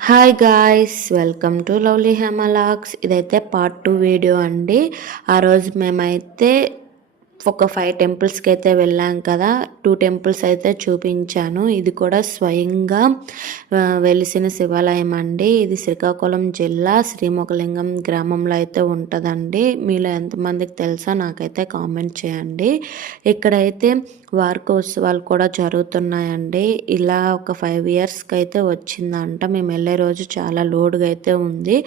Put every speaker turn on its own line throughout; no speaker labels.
Hi guys welcome to lovely Hemalax ఇదైతే part two video అండి. ఆ రోజు మేమైతే ఒక ఫైవ్ టెంపుల్స్కి అయితే వెళ్ళాం కదా. టూ టెంపుల్స్ అయితే చూపించాను. ఇది కూడా స్వయంగా వెలిసిన శివాలయం అండి. ఇది శ్రీకాకుళం జిల్లా శ్రీముఖలింగం గ్రామంలో అయితే ఉంటుందండి. మీలో ఎంతమందికి తెలుసో నాకైతే కామెంట్ చేయండి. ఇక్కడైతే వార్కోత్సవాలు కూడా జరుగుతున్నాయండి. ఇలా ఒక ఫైవ్ ఇయర్స్కి అయితే వచ్చిందంట. మేము వెళ్ళే రోజు చాలా లోడ్గా అయితే ఉంది.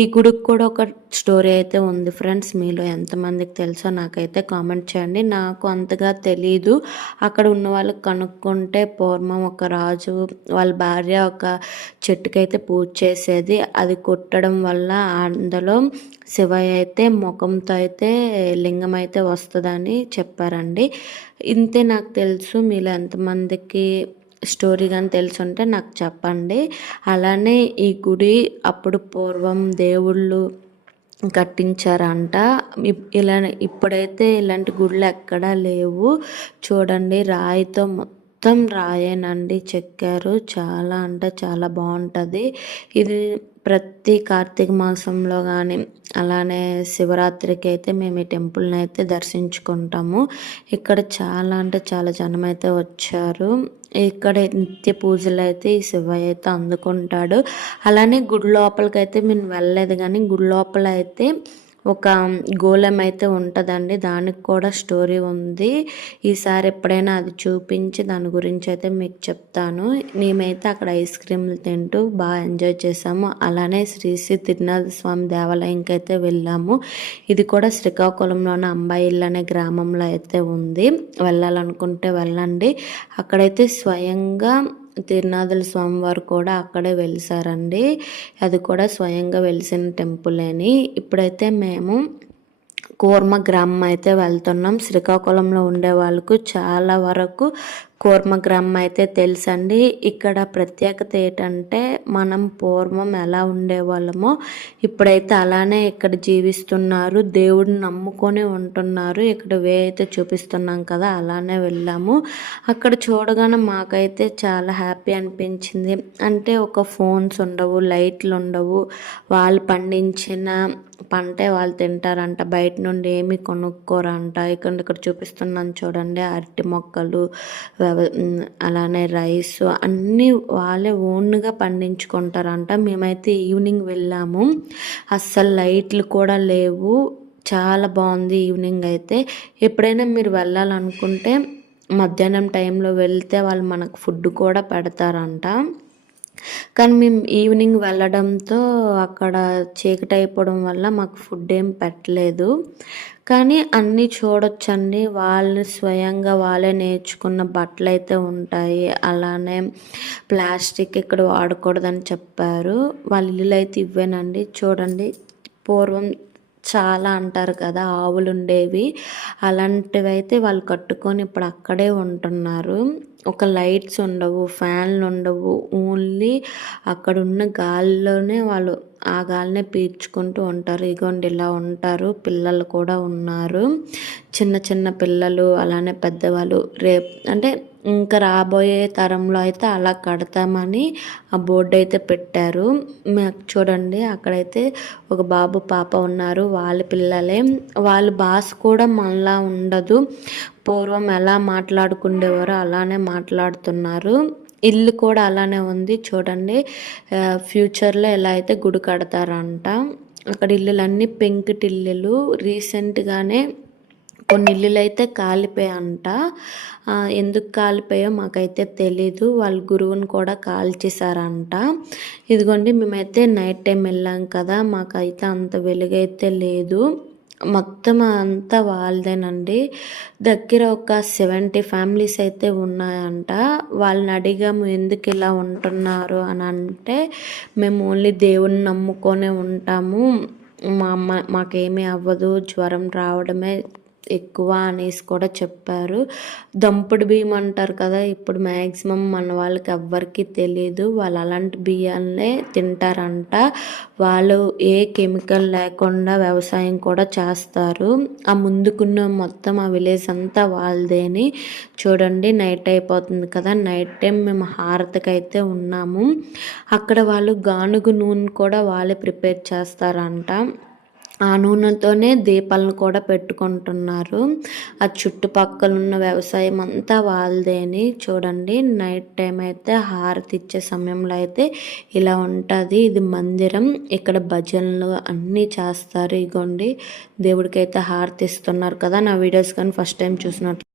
ఈ గుడికి కూడా ఒక స్టోరీ అయితే ఉంది. ఫ్రెండ్స్ మీలో ఎంతమందికి తెలుసో నాకైతే కామెంట్ అండి నాకు అంతగా తెలీదు. అక్కడ ఉన్న వాళ్ళకి కనుక్కుంటే పూర్వం ఒక రాజు వాళ్ళ భార్య ఒక చెట్టుకైతే పూజ చేసేది. అది కొట్టడం వల్ల అందులో శివయ్య అయితే ముఖంతో అయితే లింగం అయితే వస్తుందని చెప్పారండి. ఇంతే నాకు తెలుసు. మీలో ఎంతమందికి స్టోరీ కానీ తెలుసుంటే నాకు చెప్పండి. అలానే ఈ గుడి అప్పుడు పూర్వం దేవుళ్ళు కట్టించారంట. ఇప్- ఇలా ఇప్పుడైతే ఇలాంటి గుళ్ళు ఎక్కడా లేవు. చూడండి రాయితో మొత్తం రాయేనండి చెక్కారు. చాలా అంటే చాలా బాగుంటుంది. ఇది ప్రతి కార్తీక మాసంలో కానీ అలానే శివరాత్రికి అయితే మేము ఈ టెంపుల్ని అయితే దర్శించుకుంటాము. ఇక్కడ చాలా అంటే చాలా జనం అయితే వచ్చారు. ఇక్కడ నిత్య పూజలు అయితే ఈ శివయ్య అయితే అందుకుంటాడు. అలానే గుడి లోపలికి అయితే మేము వెళ్ళలేదు కానీ గుడి లోపల అయితే ఒక గోళం అయితే ఉంటుందండి. దానికి కూడా స్టోరీ ఉంది. ఈసారి ఎప్పుడైనా అది చూపించి దాని గురించి అయితే మీకు చెప్తాను. మేమైతే అక్కడ ఐస్ క్రీమ్లు తింటూ బాగా ఎంజాయ్ చేసాము. అలానే శ్రీ శ్రీ తిరునాథ స్వామి దేవాలయంకి అయితే వెళ్ళాము. ఇది కూడా శ్రీకాకుళంలోని అంబాయిల్ అనే గ్రామంలో అయితే ఉంది. వెళ్ళాలనుకుంటే వెళ్ళండి. అక్కడైతే స్వయంగా తిరునాథుల స్వామివారు కూడా అక్కడే వెలిసారండి. అది కూడా స్వయంగా వెలిసిన టెంపుల్ అని. ఇప్పుడైతే మేము కూర్మ గ్రామం అయితే వెళ్తున్నాం. శ్రీకాకుళంలో ఉండే వాళ్ళకు చాలా వరకు కూర్మ గ్రామం అయితే తెలుసండి. ఇక్కడ ప్రత్యేకత ఏంటంటే మనం పూర్వం ఎలా ఉండేవాళ్ళమో ఇప్పుడైతే అలానే ఇక్కడ జీవిస్తున్నారు. దేవుడిని నమ్ముకొని ఉంటున్నారు. ఇక్కడ వే అయితే చూపిస్తున్నాం కదా అలానే వెళ్ళాము. అక్కడ చూడగానే మాకైతే చాలా హ్యాపీ అనిపించింది. అంటే ఒక ఫోన్స్ ఉండవు లైట్లు ఉండవు. వాళ్ళు పండించిన పంటే వాళ్ళు తింటారంట. బయట నుండి ఏమి కొనుక్కోరంట. ఇక్కడ ఇక్కడ చూపిస్తున్నాను చూడండి. అరటి మొక్కలు అలానే రైస్ అన్నీ వాళ్ళే ఓన్గా పండించుకుంటారంట. మేమైతే ఈవినింగ్ వెళ్ళాము. అస్సలు లైట్లు కూడా లేవు. చాలా బాగుంది ఈవినింగ్ అయితే. ఎప్పుడైనా మీరు వెళ్ళాలనుకుంటే మధ్యాహ్నం టైంలో వెళ్తే వాళ్ళు మనకు ఫుడ్ కూడా పెడతారంట. కానీ మేము ఈవినింగ్ వెళ్ళడంతో అక్కడ చీకటి అయిపోవడం వల్ల మాకు ఫుడ్ ఏం పెట్టలేదు. కానీ అన్నీ చూడొచ్చండి. వాళ్ళు స్వయంగా వాళ్ళే నేర్చుకున్న బట్టలు అయితే ఉంటాయి. అలానే ప్లాస్టిక్ ఇక్కడ వాడకూడదని చెప్పారు. వాళ్ళ ఇల్లులు అయితే ఇవ్వేనండి. చూడండి. పూర్వం చాలా అంటారు కదా ఆవులు ఉండేవి అలాంటివి అయితే వాళ్ళు కట్టుకొని ఇప్పుడు అక్కడే ఉంటున్నారు. ఒక లైట్స్ ఉండవు ఫ్యాన్లు ఉండవు ఓన్లీ అక్కడ ఉన్న గాలిలోనే వాళ్ళు ఆ గాలినే పీల్చుకుంటూ ఉంటారు. ఇగోండి ఇలా ఉంటారు పిల్లలు కూడా ఉన్నారు. చిన్న చిన్న పిల్లలు అలానే పెద్దవాళ్ళు రేపు అంటే ఇంకా రాబోయే తరంలో అయితే అలా కడతామని ఆ బోర్డు అయితే పెట్టారు. చూడండి అక్కడైతే ఒక బాబు పాప ఉన్నారు వాళ్ళ పిల్లలే. వాళ్ళ భాష కూడా మనలా ఉండదు. పూర్వం ఎలా మాట్లాడుకుండేవారో అలానే మాట్లాడుతున్నారు. ఇల్లు కూడా అలానే ఉంది చూడండి. ఫ్యూచర్లో ఎలా అయితే గుడి కడతారంట. అక్కడ ఇల్లులన్నీ పెంకుటిల్లులు రీసెంట్గానే కొన్ని ఇల్లులు అయితే ఎందుకు కాలిపోయో మాకైతే తెలీదు. వాళ్ళ గురువుని కూడా కాల్చేశారంట. ఇదిగోండి మేమైతే నైట్ టైం వెళ్ళాం కదా మాకైతే అంత వెలుగైతే లేదు. మొత్తం అంతా వాళ్ళదేనండి. దగ్గర ఒక సెవెంటీ ఫ్యామిలీస్ అయితే ఉన్నాయంట. వాళ్ళని అడిగాము ఎందుకు ఇలా ఉంటున్నారు? అని అంటే మేము ఓన్లీ దేవుణ్ణి నమ్ముకొనే ఉంటాము. మా అమ్మ మాకేమీ అవ్వదు. జ్వరం రావడమే ఎక్కువ అనేసి కూడా చెప్పారు. దంపుడు బియ్యం అంటారు కదా ఇప్పుడు మ్యాక్సిమం మన వాళ్ళకి ఎవ్వరికి తెలియదు వాళ్ళు అలాంటి బియ్యాలనే తింటారంట. వాళ్ళు ఏ కెమికల్ లేకుండా వ్యవసాయం కూడా చేస్తారు. ఆ ముందుకున్న మొత్తం ఆ విలేజ్ అంతా వాళ్ళదేని. చూడండి నైట్ అయిపోతుంది కదా నైట్ టైం మేము హారతికి అయితే ఉన్నాము. అక్కడ వాళ్ళు గానుగు నూనె కూడా వాళ్ళే ప్రిపేర్ చేస్తారంట. ఆ నూనెతోనే దీపాలను కూడా పెట్టుకుంటున్నారు. ఆ చుట్టుపక్కల ఉన్న వ్యవసాయం అంతా వాళ్ళదేని. చూడండి నైట్ టైం అయితే హారతి ఇచ్చే సమయంలో అయితే ఇలా ఉంటుంది. ఇది మందిరం. ఇక్కడ భజనలు అన్నీ చేస్తారు. ఇగోండి దేవుడికి అయితే హారతి ఇస్తున్నారు కదా. నా వీడియోస్ కానీ ఫస్ట్ టైం చూసినట్లు